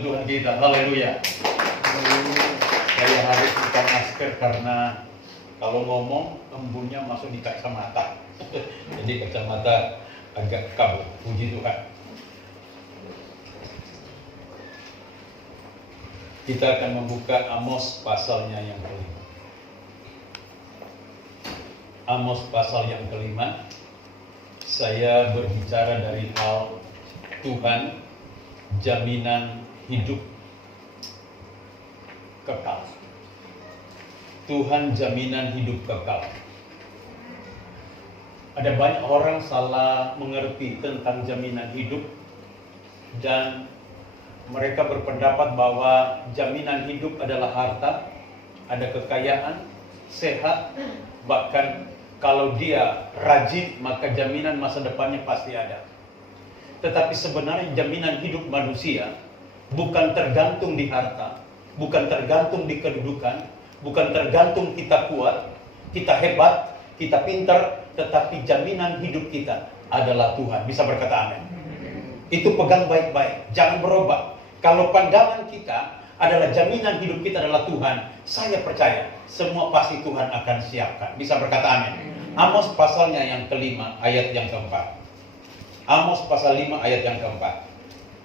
Tuhan kita. Haleluya. Saya harus buka masker karena kalau ngomong embunnya masuk di kacamata. Jadi kacamata agak kabur. Puji Tuhan. Kita akan membuka Amos pasalnya yang kelima. Amos pasal yang kelima. Saya berbicara dari hal Tuhan, jaminan hidup kekal. Tuhan jaminan hidup kekal. Ada banyak orang salah mengerti tentang jaminan hidup dan mereka berpendapat bahwa jaminan hidup adalah harta, ada kekayaan, sehat, bahkan kalau dia rajin maka jaminan masa depannya pasti ada. Tetapi sebenarnya jaminan hidup manusia bukan tergantung di harta, bukan tergantung di kedudukan, bukan tergantung kita kuat, kita hebat, kita pintar, tetapi jaminan hidup kita adalah Tuhan. Bisa berkata amin? Itu pegang baik-baik, jangan berubah. Kalau pandangan kita adalah jaminan hidup kita adalah Tuhan, saya percaya semua pasti Tuhan akan siapkan. Bisa berkata amin? Amos pasalnya yang kelima, ayat yang keempat. Amos pasal 5 ayat yang keempat.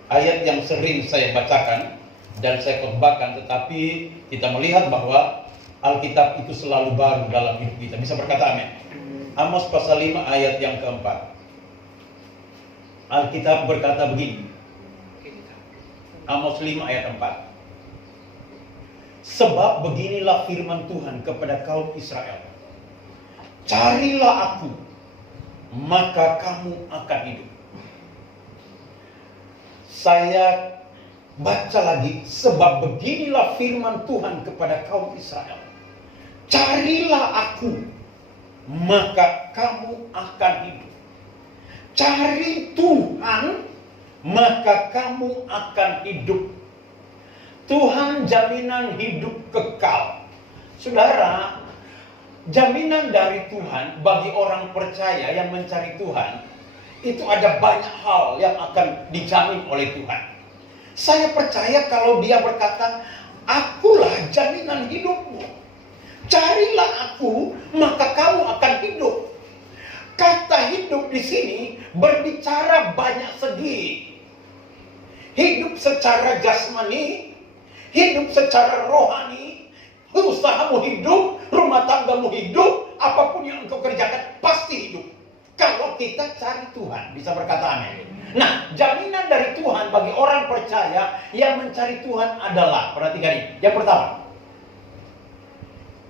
Ayat yang sering saya bacakan dan saya khotbahkan, tetapi kita melihat bahwa Alkitab itu selalu baru dalam hidup kita. Bisa berkata amin? Amos pasal 5 ayat yang keempat. Alkitab berkata begini. Amos 5 ayat 4. Sebab beginilah firman Tuhan kepada kaum Israel. Carilah aku, maka kamu akan hidup. Saya baca lagi. Sebab beginilah firman Tuhan kepada kaum Israel. Carilah aku, maka kamu akan hidup. Cari Tuhan, maka kamu akan hidup. Tuhan jaminan hidup kekal. Saudara, jaminan dari Tuhan bagi orang percaya yang mencari Tuhan, itu ada banyak hal yang akan dijamin oleh Tuhan. Saya percaya kalau dia berkata, akulah jaminan hidupmu. Carilah aku, maka kamu akan hidup. Kata hidup di sini berbicara banyak segi. Hidup secara jasmani, hidup secara rohani, usahamu hidup, rumah tanggamu hidup, apapun yang engkau kerjakan pasti hidup. Kalau kita cari Tuhan, bisa berkata amin. Nah, jaminan dari Tuhan bagi orang percaya yang mencari Tuhan adalah, perhatikan ini, yang pertama,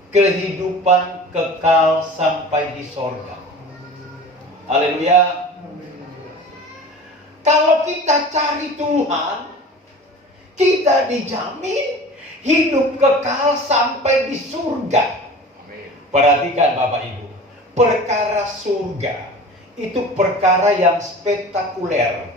kehidupan kekal sampai di sorga. Haleluya. Kalau kita cari Tuhan, kita dijamin hidup kekal sampai di surga. Perhatikan Bapak Ibu, perkara surga itu perkara yang spektakuler,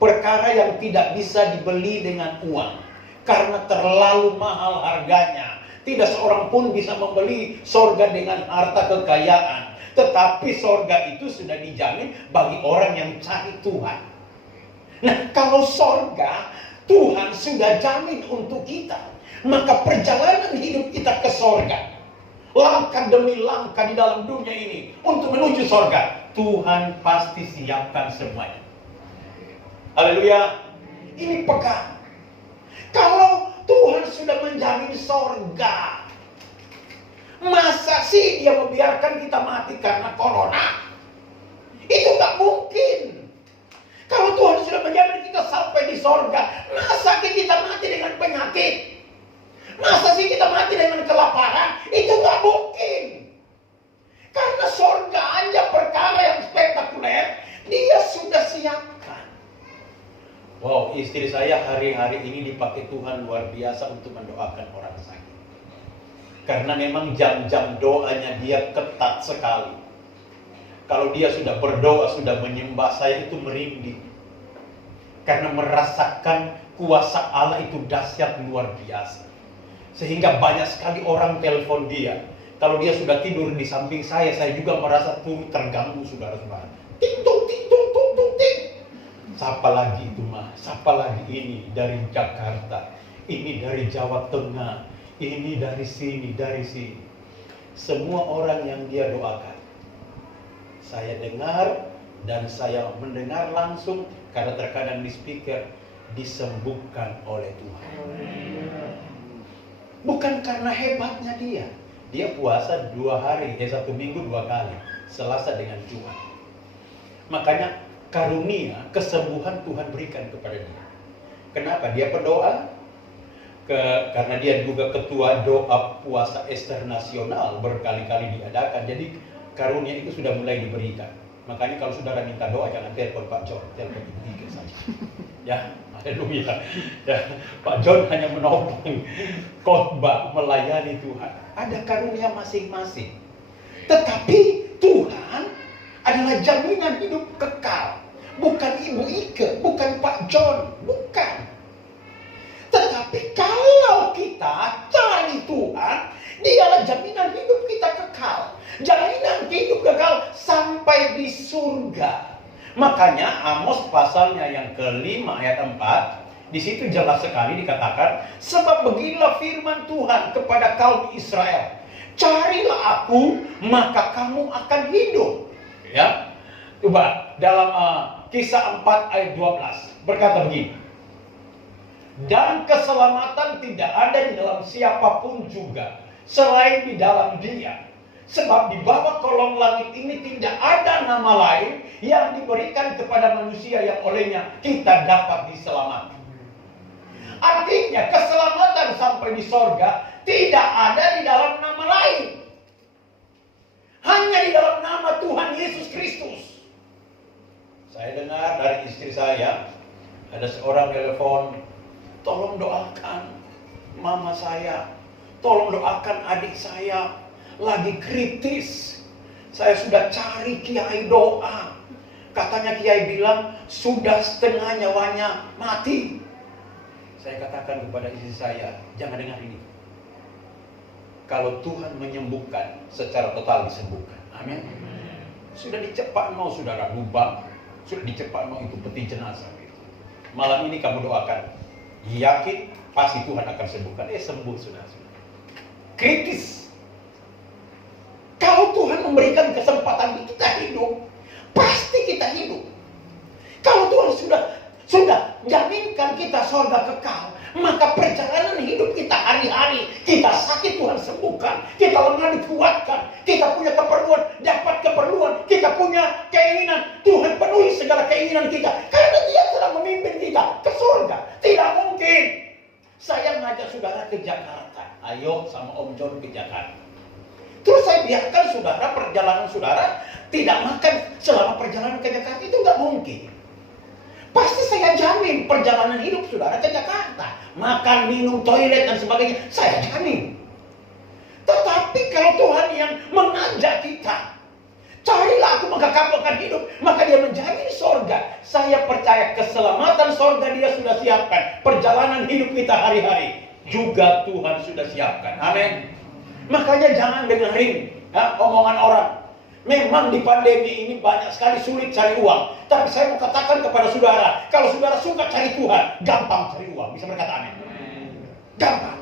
perkara yang tidak bisa dibeli dengan uang, karena terlalu mahal harganya. Tidak seorang pun bisa membeli surga dengan harta kekayaan, tetapi surga itu sudah dijamin bagi orang yang cari Tuhan. Nah, kalau surga Tuhan sudah jamin untuk kita, maka perjalanan hidup kita ke surga, langkah demi langkah di dalam dunia ini untuk menuju surga, Tuhan pasti siapkan semuanya. Haleluya. Ini pegang. Kalau Tuhan sudah menjamin surga, masa sih dia membiarkan kita mati karena corona? Itu gak mungkin. Kalau Tuhan sudah menjamin kita sampai di surga, masa sih kita mati dengan penyakit? Masa sih kita mati dengan kelaparan? Itu gak mungkin. Karena surga aja perkara yang spektakuler, dia sudah siapkan. Wow, istri saya hari-hari ini dipakai Tuhan luar biasa untuk mendoakan orang sakit. Karena memang jam-jam doanya dia ketat sekali. Kalau dia sudah berdoa, sudah menyembah, saya itu merinding. Karena merasakan kuasa Allah itu dahsyat luar biasa. Sehingga banyak sekali orang telepon dia. Kalau dia sudah tidur di samping saya juga merasa turut terganggu, saudara-saudara. Ting tung ting tung tung tung ting. Siapa lagi itu mas? Siapa lagi ini dari Jakarta, ini dari Jawa Tengah, ini dari sini, dari sini. Semua orang yang dia doakan, saya dengar dan saya mendengar langsung, karena terkadang di speaker, disembuhkan oleh Tuhan. Bukan karena hebatnya dia. Dia puasa 2 hari, 1 minggu 2 kali, Selasa dengan Jumat. Makanya karunia kesembuhan Tuhan berikan kepada dia. Kenapa? Dia berdoa karena dia juga ketua doa puasa Ester nasional, berkali-kali diadakan. Jadi karunia itu sudah mulai diberikan. Makanya kalau saudara minta doa, jangan telepon Pak John, telepon Ibu saja. Ya, haleluya. Ya, Pak John hanya menopang khotbah, melayani Tuhan. Ada karunia masing-masing. Tetapi Tuhan adalah jaminan hidup kekal. Bukan Ibu Ike, bukan Pak John, bukan. Tetapi kalau kita cari Tuhan, Dialah jaminan hidup kita kekal. Jaminan hidup kekal sampai di surga. Makanya Amos pasalnya yang kelima ayat 4, di situ jelas sekali dikatakan, sebab beginilah firman Tuhan kepada kaum Israel, carilah aku, maka kamu akan hidup. Ya, coba dalam Kisah 4 ayat 12 berkata begini, dan keselamatan tidak ada di dalam siapapun juga selain di dalam Dia. Sebab di bawah kolong langit ini tidak ada nama lain yang diberikan kepada manusia yang olehnya kita dapat diselamatkan. Artinya keselamatan sampai di sorga tidak ada di dalam nama lain. Hanya di dalam nama Tuhan Yesus Kristus. Saya dengar dari istri saya, ada seorang telepon, tolong doakan mama saya, tolong doakan adik saya, lagi kritis. Saya sudah cari kiai doa. Katanya kiai bilang sudah setengah nyawanya mati. Saya katakan kepada istri saya, jangan dengar ini. Kalau Tuhan menyembuhkan, secara total disembuhkan. Amin. Sudah dicepat no saudara lubang, sudah dicepat no itu peti jenazah. Malam ini kamu doakan, yakin pasti Tuhan akan sembuhkan. Sembuh saudara. Kritis. Kalau Tuhan memberikan kesempatan kita hidup, pasti kita hidup. Kalau Tuhan sudah jaminkan kita surga kekal, maka perjalanan hidup kita hari-hari, kita sakit Tuhan sembuhkan, kita lemah dikuatkan, kita punya keperluan, dapat keperluan, kita punya keinginan, Tuhan penuhi segala keinginan kita, karena Dia telah memimpin kita ke surga. Tidak mungkin saya ngajak saudara ke Jakarta, ayo sama Om John ke Jakarta. Terus saya biarkan saudara, perjalanan saudara tidak makan selama perjalanan ke Jakarta, itu nggak mungkin. Pasti saya jamin perjalanan hidup saudara ke Jakarta, makan, minum, toilet dan sebagainya, saya jamin. Tetapi kalau Tuhan yang mengajak kita, carilah aku maka kamu akan hidup, maka Dia menjamin sorga. Saya percaya keselamatan sorga Dia sudah siapkan. Perjalanan hidup kita hari-hari juga Tuhan sudah siapkan. Amin. Makanya jangan dengerin omongan orang. Memang di pandemi ini banyak sekali sulit cari uang. Tapi saya mau katakan kepada saudara, kalau saudara suka cari Tuhan, gampang cari uang. Bisa berkata amin? Gampang.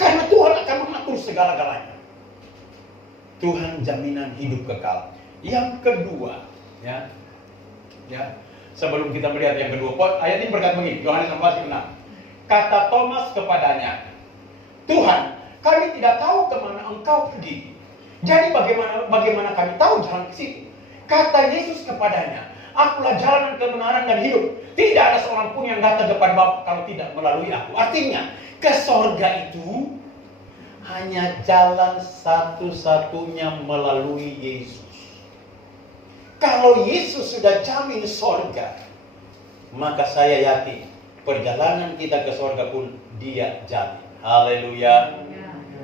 Karena Tuhan akan mengatur segala-galanya. Tuhan jaminan hidup kekal. Yang kedua, ya, sebelum kita melihat yang kedua, ayat ini berkata begini, Yohanes 14:6. Kata Thomas kepadanya, Tuhan, kami tidak tahu kemana Engkau pergi. Jadi bagaimana kami tahu jalan ke situ? Kata Yesus kepadanya, akulah jalan, kebenaran dan hidup. Tidak ada seorang pun yang datang kepada Bapa kalau tidak melalui aku. Artinya, ke sorga itu hanya jalan satu-satunya melalui Yesus. Kalau Yesus sudah jamin sorga, maka saya yakin perjalanan kita ke sorga pun Dia jamin. Haleluya.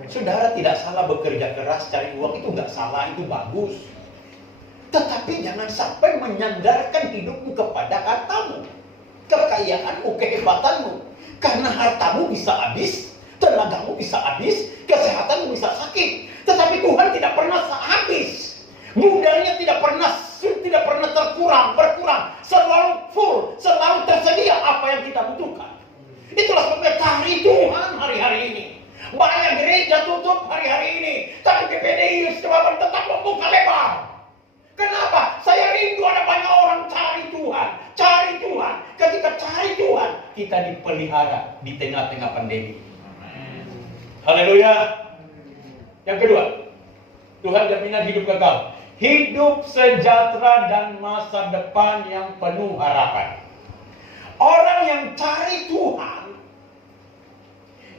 Saudara tidak salah bekerja keras cari uang, itu nggak salah, itu bagus. Tetapi jangan sampai menyandarkan hidupmu kepada hartamu, kekayaanmu, kehebatanmu. Karena hartamu bisa habis, tenagamu bisa habis, kesehatanmu bisa sakit. Tetapi Tuhan tidak pernah habis. Mudanya tidak pernah tidak pernah berkurang, selalu full, selalu tersedia apa yang kita butuhkan. Itulah sebabnya cari Tuhan hari-hari ini. Banyak gereja tutup hari-hari ini, tapi GPDI sebabnya tetap membuka lebar. Kenapa? Saya rindu ada banyak orang cari Tuhan. Ketika cari Tuhan, kita dipelihara di tengah-tengah pandemi. Haleluya. Yang kedua, Tuhan jaminan hidup kekal, hidup sejahtera dan masa depan yang penuh harapan. Orang yang cari Tuhan,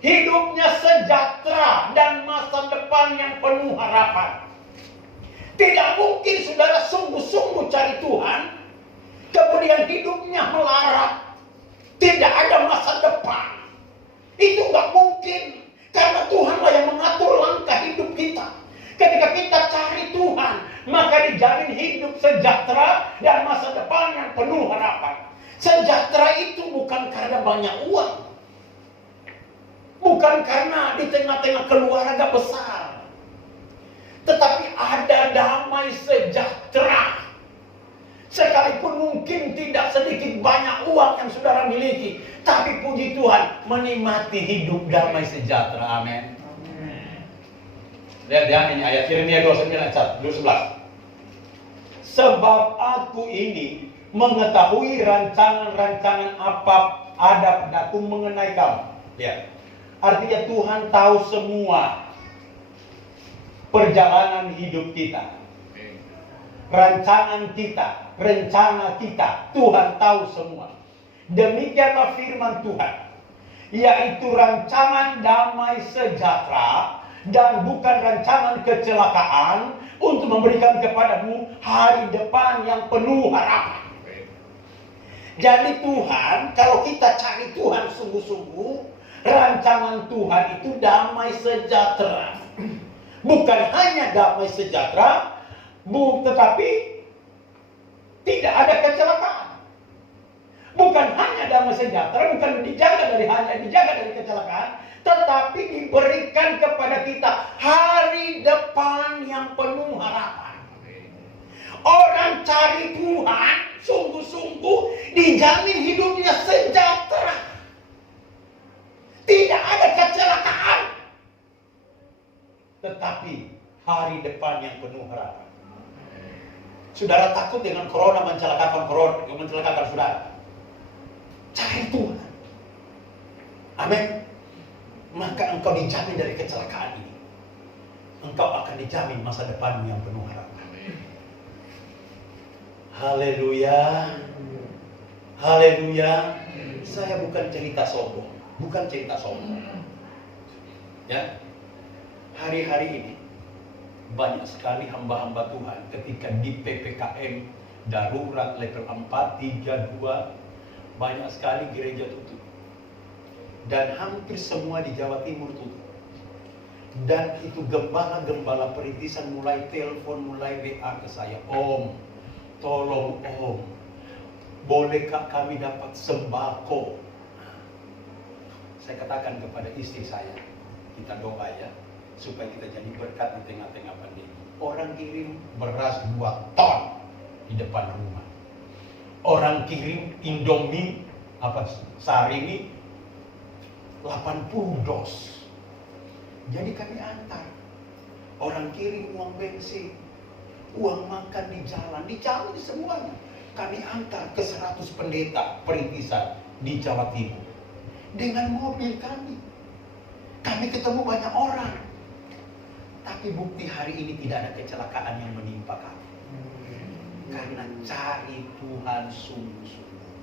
hidupnya sejahtera dan masa depan yang penuh harapan. Tidak mungkin saudara sungguh-sungguh cari Tuhan, kemudian hidupnya melarat, tidak ada masa depan. Itu nggak mungkin, karena Tuhanlah yang mengatur langkah hidup kita. Ketika kita cari Tuhan, maka dijamin hidup sejahtera dan masa depan yang penuh harapan. Sejahtera itu bukan karena banyak uang, bukan karena di tengah-tengah keluarga besar, tetapi ada damai sejahtera. Sekalipun mungkin tidak sedikit banyak uang yang saudara miliki, tapi puji Tuhan, menikmati hidup damai sejahtera. Amin. Lihat ya, ini ayat Yeremia 29:11. Sebab aku ini mengetahui rancangan-rancangan apa ada padaku mengenai kamu. Lihat, artinya Tuhan tahu semua perjalanan hidup kita, rancangan kita, rencana kita, Tuhan tahu semua. Demikianlah firman Tuhan, yaitu rancangan damai sejahtera dan bukan rancangan kecelakaan, untuk memberikan kepadamu hari depan yang penuh harapan. Jadi Tuhan, kalau kita cari Tuhan sungguh-sungguh, rancangan Tuhan itu damai sejahtera. Bukan hanya damai sejahtera, tetapi tidak ada kecelakaan. Bukan hanya damai sejahtera, bukan hanya dijaga dari kecelakaan, tetapi diberikan kepada kita hari depan yang penuh harapan. Orang cari Tuhan sungguh-sungguh, dijamin hidupnya sejahtera. Tidak ada kecelakaan, tetapi hari depan yang penuh harapan. Saudara takut dengan corona mencelakakan saudara? Cari Tuhan. Amin. Maka engkau dijamin dari kecelakaan ini. Engkau akan dijamin masa depan yang penuh harapan. Haleluya. Haleluya. Saya bukan cerita sombong. Ya. Hari-hari ini banyak sekali hamba-hamba Tuhan ketika di PPKM darurat level 4, 3, 2, banyak sekali gereja tutup. Dan hampir semua di Jawa Timur tutup. Dan itu gembala-gembala perintisan mulai telepon, mulai WA ke saya, Om, tolong Om, bolehkah kami dapat sembako? Saya katakan kepada istri saya, kita doa ya, supaya kita jadi berkat di tengah-tengah pandemi. Orang kirim beras 2 ton di depan rumah. Orang kirim Indomie, Sarimi 80 dos. Jadi kami antar. Orang kirim uang bensin, uang makan di jalan, dijamin semuanya. Kami antar ke 100 pendeta perintisan di Jawa Timur. Dengan mobil kami. Kami ketemu banyak orang. Tapi bukti hari ini tidak ada kecelakaan yang menimpa kami. Karena cari Tuhan sungguh-sungguh.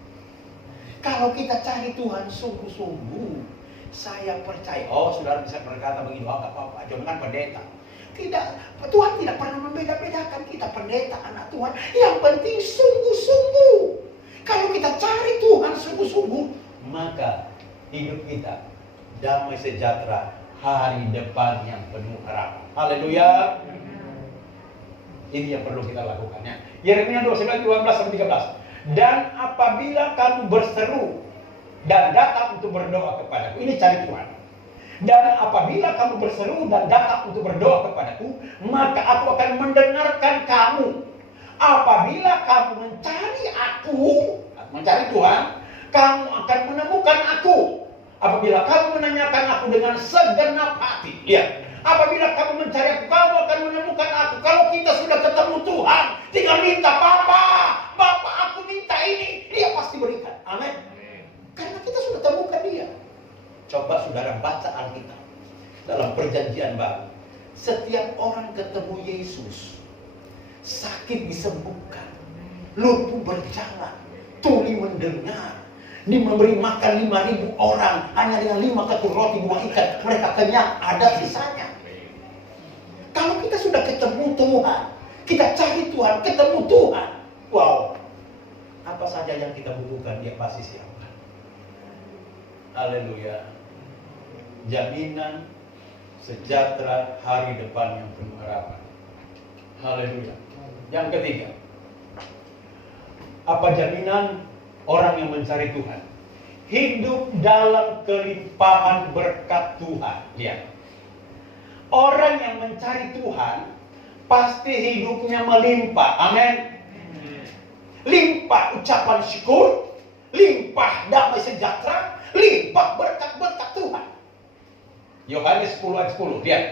Kalau kita cari Tuhan sungguh-sungguh, saya percaya, saudara bisa berkata begini, gak apa-apa, jangan pendeta. Tidak, Tuhan tidak pernah membeda-bedakan kita pendeta, anak Tuhan. Yang penting sungguh-sungguh. Kalau kita cari Tuhan sungguh-sungguh, maka hidup kita damai sejahtera, hari depan yang penuh harapan. Haleluya. Ini yang perlu kita lakukan ya. Yeremia 29:12-13. Dan apabila kamu berseru dan datang untuk berdoa kepadaku, ini cari Tuhan. Dan apabila kamu berseru dan datang untuk berdoa kepadaku, maka aku akan mendengarkan kamu. apabila kamu mencari Tuhan, kamu akan menemukan aku. Apabila kamu menanyakan aku dengan segenap hati. Lihat, apabila kamu mencari aku, kamu akan menemukan aku. Kalau kita sudah ketemu Tuhan, tinggal minta, Bapa, aku minta ini, Dia pasti berikan. Amin. Karena kita sudah temukan Dia. Coba saudara baca Alkitab dalam Perjanjian Baru. Setiap orang ketemu Yesus, sakit disembuhkan, lumpuh berjalan, tuli mendengar, memberi makan 5.000 orang hanya dengan 5 ketul roti 2 ikan, mereka kenyang, ada sisanya. Kalau kita sudah ketemu Tuhan, kita cari Tuhan, ketemu Tuhan, wow, apa saja yang kita butuhkan Dia pasti siapkan. Haleluya. Jaminan sejahtera hari depan yang penuh harapan. Haleluya. Yang ketiga, apa jaminan orang yang mencari Tuhan? Hidup dalam kelimpahan berkat Tuhan. Lihat, orang yang mencari Tuhan pasti hidupnya melimpah. Amin. Limpah ucapan syukur, limpah damai sejahtera, limpah berkat-berkat Tuhan. Yohanes 10 ayat 10. Lihat,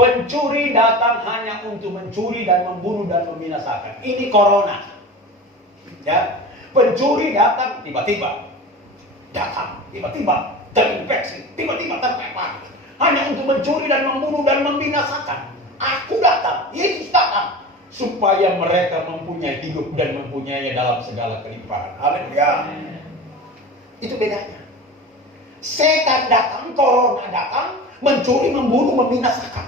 pencuri datang hanya untuk mencuri dan membunuh dan membinasakan. Ini corona. Ya, pencuri datang tiba-tiba terinfeksi, tiba-tiba terpapar, hanya untuk mencuri dan membunuh dan membinasakan. Aku datang, Yesus datang, supaya mereka mempunyai hidup dan mempunyainya dalam segala kelimpahan. Haleluya. Itu bedanya. Setan datang, corona datang, mencuri, membunuh, membinasakan.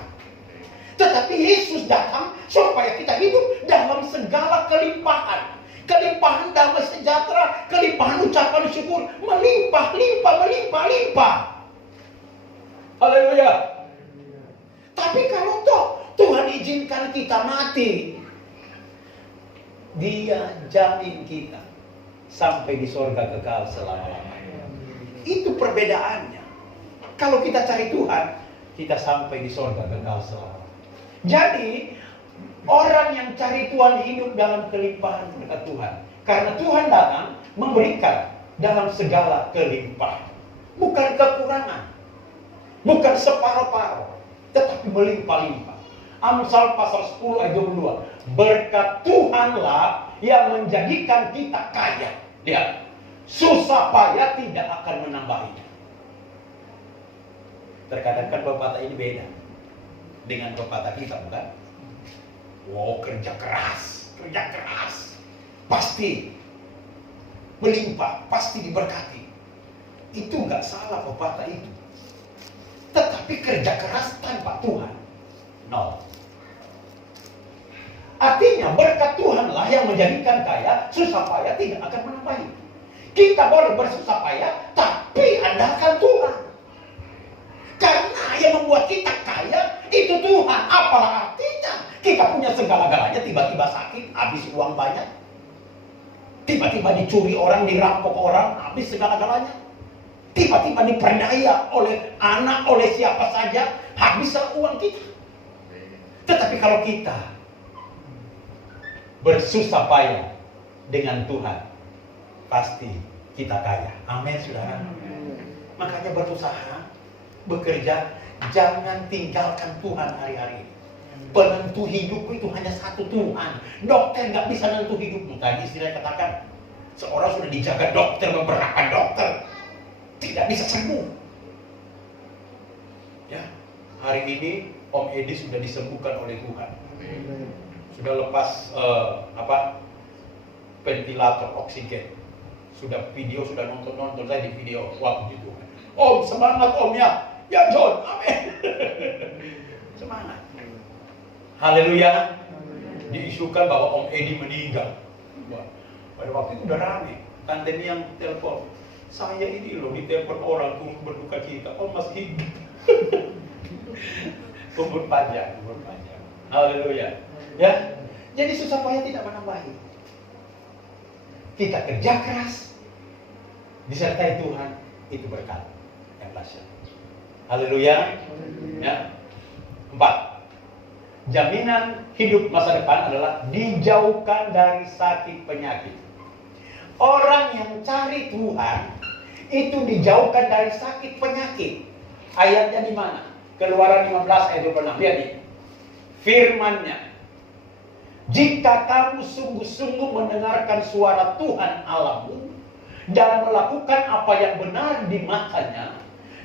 Tetapi Yesus datang supaya kita hidup dalam segala kelimpahan. Kelimpahan damai sejahtera, kelimpahan ucapan syukur, melimpah. Haleluya. Tapi kalau Tuhan izinkan kita mati, Dia jamin kita sampai di sorga kekal selama-lamanya. Itu perbedaannya. Kalau kita cari Tuhan, kita sampai di sorga kekal selama-lamanya. Jadi orang yang cari Tuhan hidup dalam kelimpahan berkat Tuhan. Karena Tuhan datang memberikan dalam segala kelimpahan. Bukan kekurangan. Bukan separuh-paruh. Tetapi melimpah-limpah. Amsal pasal 10 ayat 22. Berkat Tuhanlah yang menjadikan kita kaya. Lihat. Susah payah tidak akan menambahinya. Terkadang kan pepatah ini beda dengan pepatah kita, bukan? Wow, kerja keras, pasti melimpah, pasti diberkati. Itu nggak salah pepatah itu. Tetapi kerja keras tanpa Tuhan, no. Artinya berkat Tuhanlah yang menjadikan kaya, susah payah tidak akan menambahi. Kita boleh bersusah payah, tapi andalkan Tuhan. Karena yang membuat kita kaya itu Tuhan. Apalah artinya kita punya segala-galanya, tiba-tiba sakit, habis uang banyak. Tiba-tiba dicuri orang, dirampok orang, habis segala-galanya. Tiba-tiba diperdaya oleh anak, oleh siapa saja, habislah uang kita. Tetapi kalau kita bersusah payah dengan Tuhan, pasti kita kaya. Amin, saudara. Makanya berusaha, bekerja, jangan tinggalkan Tuhan hari-hari ini. Penentu hidupku itu hanya satu, Tuhan. Dokter nggak bisa nentu hidupmu. Tadi saya katakan, seorang sudah dijaga dokter, beberapa dokter, tidak bisa sembuh. Ya, hari ini Om Edi sudah disembuhkan oleh Tuhan. Sudah lepas ventilator oksigen. Sudah video, sudah nonton saya di video. Wah, puji Tuhan. Om, semangat Om ya. Ya John, amin. Semangat. Haleluya. Diisukan bahwa Om Edi meninggal. Pada waktu itu udah rame. Tante yang telepon, saya ini loh ditelepon orang turut berduka cita. Om masih hidup. Umur panjang. Haleluya. Ya. Jadi susah payah tidak menambahi. Kita kerja keras, disertai Tuhan, itu berkat yang dahsyat. Haleluya. Ya. 4. Jaminan hidup masa depan adalah dijauhkan dari sakit penyakit. Orang yang cari Tuhan itu dijauhkan dari sakit penyakit. Ayatnya di mana? Keluaran 15 ayat 26. Lihat nih. Firman-Nya. Jika kamu sungguh-sungguh mendengarkan suara Tuhan Allahmu dan melakukan apa yang benar di matanya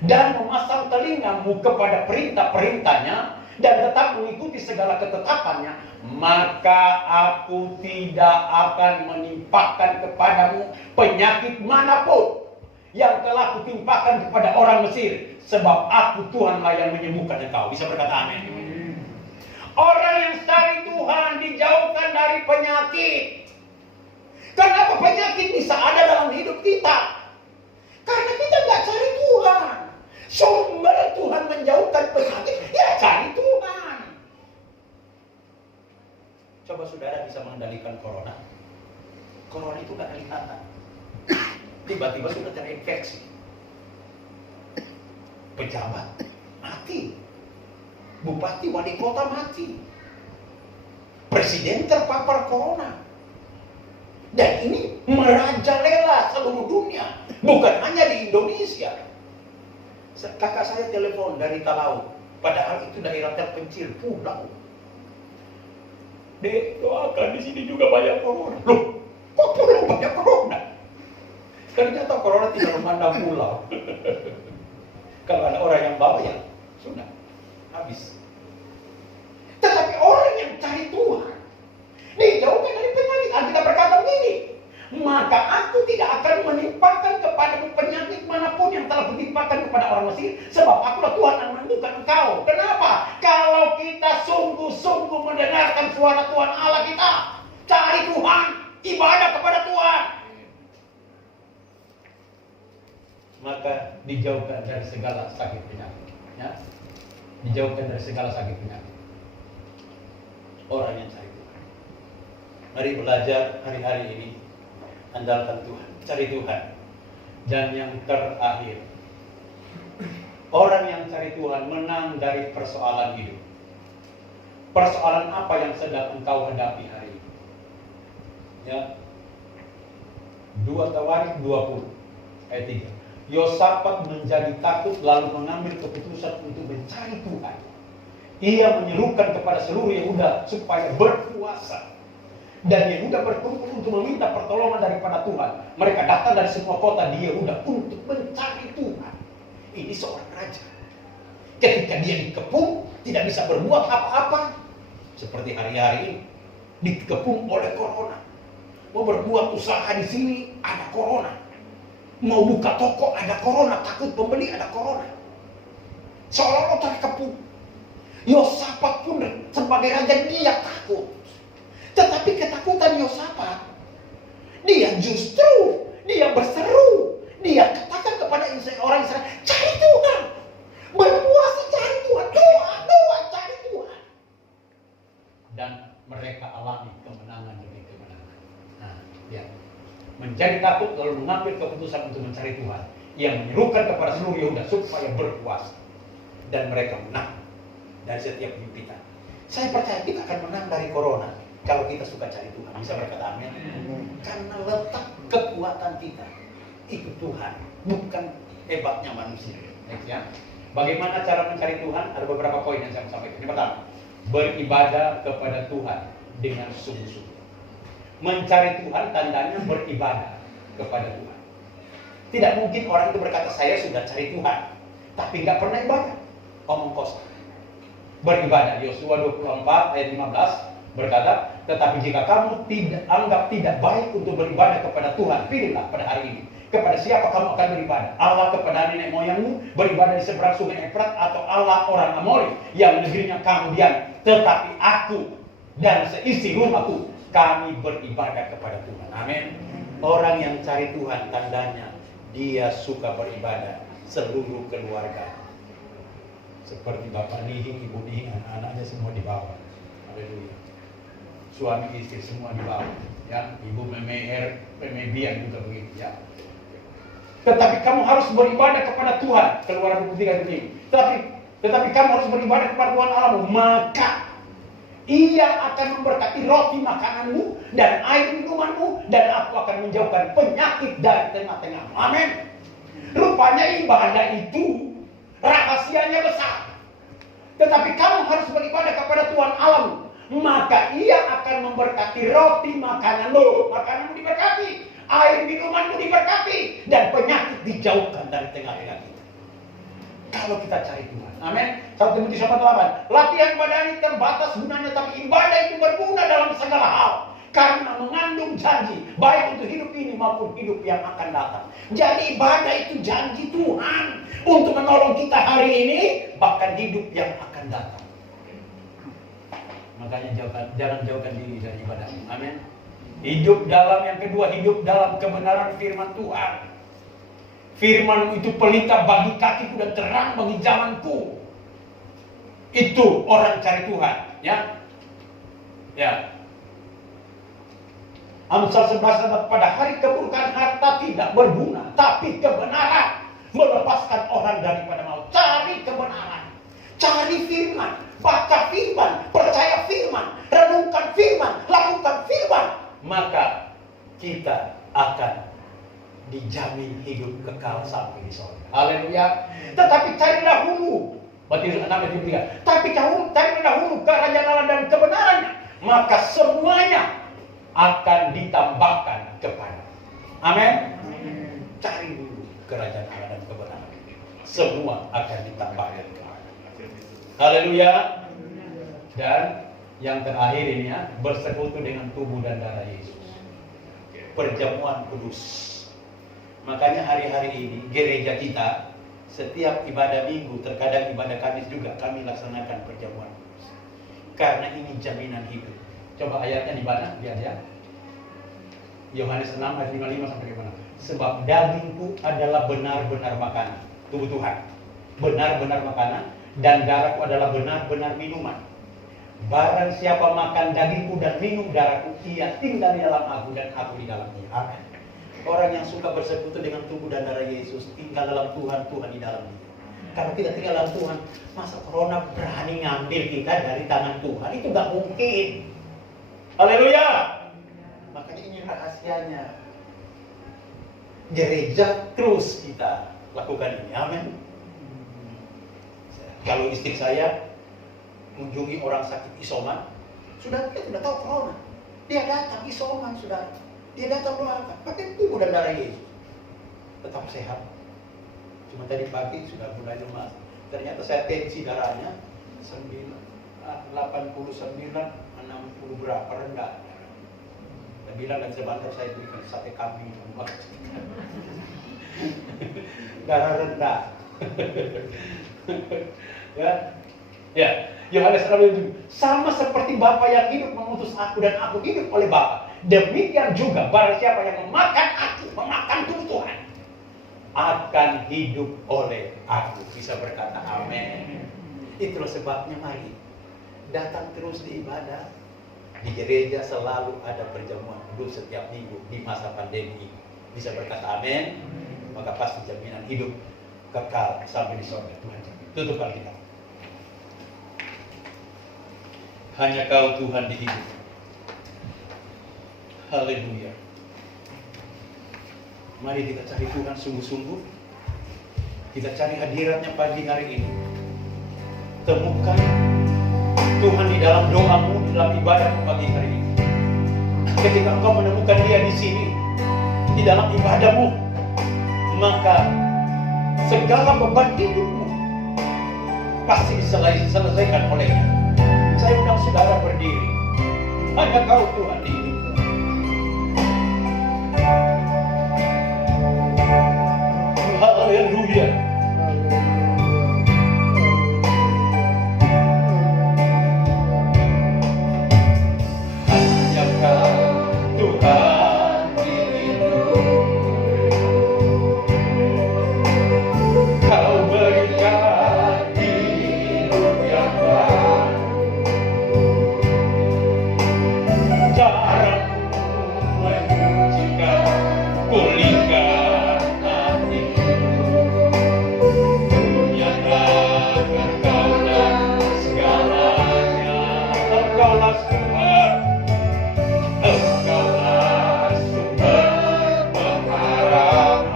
dan memasang telingamu kepada perintah-perintahnya dan tetap mengikuti segala ketetapannya, maka aku tidak akan menimpakan kepadamu penyakit manapun yang telah kutimpakan kepada orang Mesir, sebab aku Tuhanlah yang menyembuhkan engkau. Bisa berkata amin. Orang yang cari Tuhan dijauhkan dari penyakit. Kenapa penyakit bisa ada dalam hidup kita? Karena kita nggak cari Tuhan. Sumber Tuhan menjauhkan penyakit, ya cari Tuhan. Coba saudara bisa mengendalikan corona. Corona itu nggak kelihatan. Tiba-tiba sudah terinfeksi. Pejabat mati. Bupati, wali kota mati. Presiden terpapar corona. Dan ini merajalela seluruh dunia. Bukan hanya di Indonesia. Kakak saya telepon dari Talaut. Padahal itu daerah terpencil, pulau. Dek, doakan di sini juga banyak corona. Loh, kok pulau banyak corona? Ternyata corona tidak memandang pulau. Kalau ada orang yang bawa ya sudah habis. Tetapi orang yang cari Tuhan dijauhkan dari penyakit. Alkitab berkata begini, maka aku tidak akan menimpakan kepadamu penyakit manapun yang telah kutimpakan kepada orang Mesir, sebab akulah Tuhan yang menyembuhkan engkau. Kenapa? Kalau kita sungguh-sungguh mendengarkan suara Tuhan Allah kita, cari Tuhan, ibadah kepada Tuhan, maka dijauhkan dari segala sakit penyakit. Ya? Dijauhkan dari segala sakit penyakit. Orang yang cari Tuhan. Mari belajar hari-hari ini. Andalkan Tuhan. Cari Tuhan. Dan yang terakhir. Orang yang cari Tuhan menang dari persoalan hidup. Persoalan apa yang sedang engkau hadapi hari ini? Ya. 2 Tawarik 20 ayat 3. Yosafat menjadi takut lalu mengambil keputusan untuk mencari Tuhan. Ia menyerukan kepada seluruh Yehuda supaya berpuasa. Dan Yehuda berkumpul untuk meminta pertolongan daripada Tuhan. Mereka datang dari semua kota di Yehuda untuk mencari Tuhan. Ini seorang raja. Ketika dia dikepung, tidak bisa berbuat apa-apa. Seperti hari-hari ini, dikepung oleh corona. Mau berbuat usaha di sini, ada corona. Mau buka toko, ada corona. Takut pembeli, ada corona. Seolah-olah terkepung. Yosafat pun sebagai raja dia takut. Tetapi ketakutan Yosafat, dia justru berseru. Dia katakan kepada orang Israel, cari Tuhan. Berpuasa cari Tuhan. Doa cari Tuhan. Dan mereka alami kemenangan demi kemenangan. Nah, lihat. Menjadi takut lalu mengambil keputusan untuk mencari Tuhan. Yang menyerukan kepada seluruh Yehuda supaya berpuasa. Dan mereka menang dari setiap penyempitan. Saya percaya kita akan menang dari corona kalau kita suka cari Tuhan. Bisa berkata amin. Karena letak kekuatan kita ikut Tuhan, bukan hebatnya manusia. Ya. Bagaimana cara mencari Tuhan? Ada beberapa poin yang saya sampaikan. Yang pertama, beribadah kepada Tuhan dengan sungguh-sungguh. Mencari Tuhan tandanya beribadah kepada Tuhan. Tidak mungkin orang itu berkata saya sudah cari Tuhan, tapi nggak pernah ibadah. Omong kosong. Beribadah. Yosua 24 ayat 15 berkata, tetapi jika kamu anggap tidak baik untuk beribadah kepada Tuhan, pilihlah pada hari ini kepada siapa kamu akan beribadah. Allah kepada nenek moyangmu beribadah di seberang sungai Efrat, atau Allah orang Amori yang negerinya kamu diam. Tetapi aku dan seisi rumahku, kami beribadah kepada Tuhan. Amin. Orang yang cari Tuhan tandanya dia suka beribadah seluruh keluarga. Seperti bapak Nihing, ibu Nihing, anak-anaknya semua dibawa. Haleluya. Suami istri semua dibawa. Ya, ibu Memeher, Memebian juga begitu. Ya. Tetapi kamu harus beribadah kepada Tuhan. Keluaran 23 ini. Tetapi kamu harus beribadah kepada Tuhan Allahmu. Maka Ia akan memberkati roti makananmu dan air minumanmu, dan aku akan menjauhkan penyakit dari tengah-tengahmu. Amin. Rupanya ibadah itu rahasianya besar. Tetapi kamu harus beribadah kepada Tuhan Allah, maka Ia akan memberkati roti makananmu, makananmu diberkati, air minumanmu diberkati, dan penyakit dijauhkan dari tengah-tengah kita. Kalau kita cari Tuhan. Amin. 1 Timotius 4:8. Latihan badan ini terbatas gunanya, tapi ibadah itu berguna dalam segala hal, karena mengandung janji baik untuk hidup ini maupun hidup yang akan datang. Jadi ibadah itu janji Tuhan untuk menolong kita hari ini, bahkan hidup yang akan datang. Makanya jangan jauhkan diri dari ibadah. Amin. Hidup dalam, yang kedua, hidup dalam kebenaran firman Tuhan. Firman itu pelita bagi kakiku dan terang bagi jalanku. Itu orang cari Tuhan, ya. Ya. Amsal 11 pada hari keburukan harta tidak berguna, tapi kebenaran melepaskan orang daripada maut. Cari kebenaran, cari firman, baca firman, percaya firman, renungkan firman, lakukan firman, maka kita akan dijamin hidup kekal sampai di surga. Haleluya. Tetapi carilah dahulu, Matius 6:3. Tapi carilah dahulu kerajaan Allah dan kebenarannya, maka semuanya akan ditambahkan kepada. Amin. Cari dulu kerajaan Allah dan kebenaran, semua akan ditambahkan kepada. Haleluya. Dan yang terakhir ini ya, bersekutu dengan tubuh dan darah Yesus. Perjamuan kudus. Makanya hari-hari ini gereja kita setiap ibadah minggu, terkadang ibadah Kamis juga kami laksanakan perjamuan kudus. Karena ini jaminan hidup. Coba ayatnya di mana biar ya. Yohanes 6 ayat 55 sampai ke mana? Sebab dagingku adalah benar-benar makanan, tubuh Tuhan. Benar-benar makanan, dan darahku adalah benar-benar minuman. Barang siapa makan dagingku dan minum darahku, ia tinggal di dalam aku dan aku di dalam dia. Amin. Orang yang suka bersekutu dengan tubuh dan darah Yesus tinggal dalam Tuhan, Tuhan di dalam dia. Kalau kita tinggal dalam Tuhan, masa corona berani ngambil kita dari tangan Tuhan? Itu gak mungkin. Haleluya. Makanya ini rahasianya. Gereja terus kita lakukan ini. Amin. Kalau istri saya mengunjungi orang sakit isoman, dia sudah tahu corona. Dia datang isoman, sudah. Dia datang doakan, pakai tubuh dan darah Yesus, tetap sehat. Cuma tadi pagi sudah mulai lemas. Ternyata saya tensi darahnya 89, 60 berapa, rendah. Saya bilang dan sebentar saya berikan sate kambing. Darah rendah. Ya, Yohanes 6 sama seperti Bapa yang hidup mengutus aku dan aku hidup oleh Bapa. Demikian juga barang siapa yang memakan aku, memakan tubuh Tuhan, akan hidup oleh aku. Bisa berkata amin. Itulah sebabnya mari datang terus di ibadah. Di gereja selalu ada perjamuan kudus setiap minggu di masa pandemi ini. Bisa berkata amin. Maka pasti jaminan hidup kekal sampai di surga Tuhan. Tutup Alkitab. Hanya Kau Tuhan di hidup. Haleluya. Mari kita cari Tuhan sungguh-sungguh. Kita cari hadiratnya pagi hari ini. Temukan Tuhan di dalam doamu, di dalam ibadahmu pagi hari ini. Ketika engkau menemukan Dia di sini, di dalam ibadahmu, maka segala beban hidupmu pasti diselesaikan olehnya. Saya undang saudara berdiri. Hanya Kau Tuhan di hidupmu. Haleluya. Hanya Kau Tuhan di hidup. Kau berikan hidup yang baru. sumber, Engkaulah sumber pengharapan.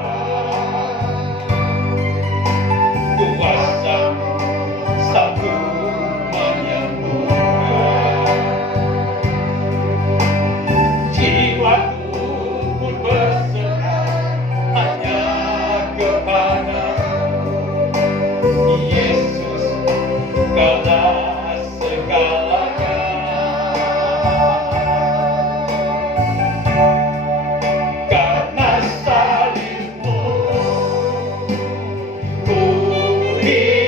Kuasa-Mu sanggup menyembuhkan. Jiwaku pun berserah hanya kepada-Mu. Yesus, Kaulah segalanya. Karena salib-Mu ku hidup.